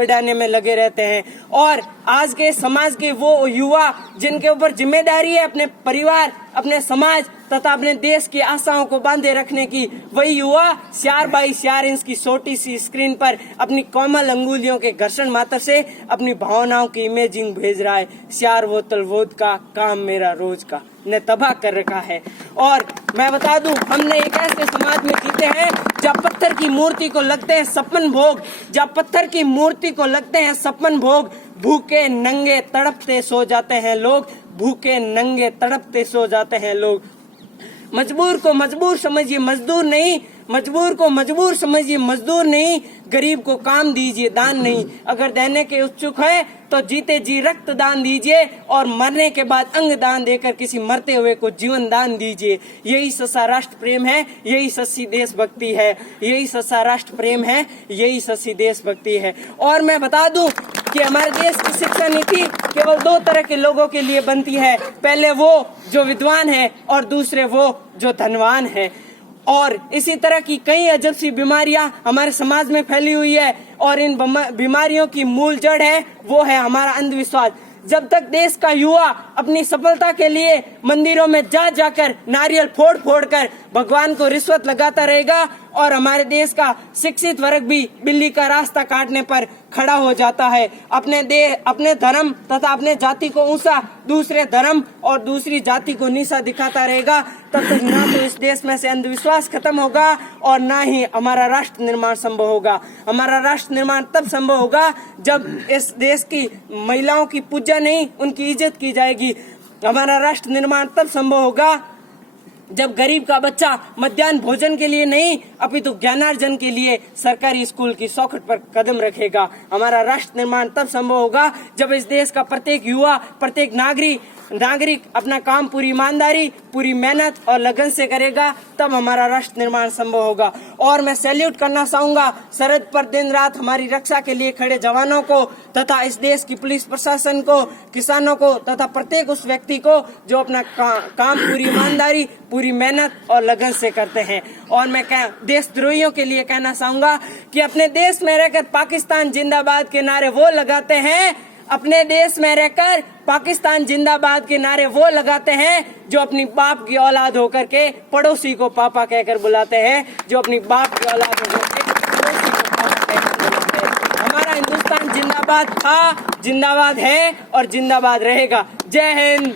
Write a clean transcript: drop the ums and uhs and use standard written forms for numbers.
बढ़ाने में लगे रहते हैं। और आज के समाज के वो युवा जिनके ऊपर जिम्मेदारी है अपने परिवार, अपने समाज तथा अपने देश की आशाओं को बांधे रखने की, वही युवा 4x4 इंच की छोटी सी स्क्रीन पर अपनी कोमल अंगुलियों के घर्षण मात्र से अपनी भावनाओं की इमेजिंग भेज रहा है। 4 बोतल वोद का काम मेरा रोज का ने तबाह कर रखा है। और मैं बता दूं, हमने एक ऐसे समाज में जीते हैं जब पत्थर की मूर्ति को लगते हैं सपन भोग, जब पत्थर की मूर्ति को लगते हैं सपन भोग, भूखे नंगे तड़पते सो जाते हैं लोग, भूखे नंगे तड़पते सो जाते हैं लोग। मजबूर को मजबूर समझिए मजदूर नहीं, मजबूर को मजबूर समझिए मजदूर नहीं, गरीब को काम दीजिए दान नहीं। अगर देने के इच्छुक है तो जीते जी रक्त दान दीजिए और मरने के बाद अंग दान देकर किसी मरते हुए को जीवन दान दीजिए। यही सच्चा राष्ट्र प्रेम है, यही सच्ची देशभक्ति है, यही सच्चा राष्ट्र प्रेम है, यही सच्ची देशभक्ति है। और मैं बता दूं कि हमारे देश की शिक्षा नीति केवल 2 तरह के लोगों के लिए बनती है, पहले वो जो विद्वान है और दूसरे वो जो धनवान है। और इसी तरह की कई अजब सी बीमारियां हमारे समाज में फैली हुई है और इन बीमारियों की मूल जड़ है वो है हमारा अंधविश्वास। जब तक देश का युवा अपनी सफलता के लिए मंदिरों में जा जाकर नारियल फोड़ फोड़ कर भगवान को रिश्वत लगाता रहेगा और हमारे देश का शिक्षित वर्ग भी बिल्ली का रास्ता काटने पर खड़ा हो जाता है, अपने धर्म तथा अपने जाति को ऊंचा, दूसरे धर्म और दूसरी जाति को नीचा दिखाता रहेगा, तब तक ना तो इस देश में से अंधविश्वास खत्म होगा और ना ही हमारा राष्ट्र निर्माण संभव होगा। हमारा राष्ट्र निर्माण तब संभव होगा जब इस देश की महिलाओं की पूजा नहीं उनकी इज्जत की जाएगी। हमारा राष्ट्र निर्माण तब संभव होगा जब गरीब का बच्चा मध्याह्न भोजन के लिए नहीं अपितु ज्ञानार्जन के लिए सरकारी स्कूल की चौखट पर कदम रखेगा। हमारा राष्ट्र निर्माण तब संभव होगा जब इस देश का प्रत्येक युवा, प्रत्येक नागरिक अपना काम पूरी ईमानदारी, पूरी मेहनत और लगन से करेगा, तब हमारा राष्ट्र निर्माण संभव होगा। और मैं सैल्यूट करना चाहूंगा सरहद पर दिन रात हमारी रक्षा के लिए खड़े जवानों को तथा इस देश की पुलिस प्रशासन को, किसानों को तथा प्रत्येक उस व्यक्ति को जो अपना काम पूरी ईमानदारी, पूरी मेहनत और लगन से करते हैं। और मैं देशद्रोहियों के लिए कहना चाहूंगा कि अपने देश में रहकर पाकिस्तान जिंदाबाद के नारे वो लगाते हैं, अपने देश में रहकर पाकिस्तान जिंदाबाद के नारे वो लगाते हैं जो अपनी बाप की औलाद होकर के पड़ोसी को पापा कहकर बुलाते हैं, जो अपनी बाप की औलाद होकर के पड़ोसी को पापा कहकर बुलाते हैं। हमारा हिंदुस्तान जिंदाबाद था, जिंदाबाद है और जिंदाबाद रहेगा। जय हिंद।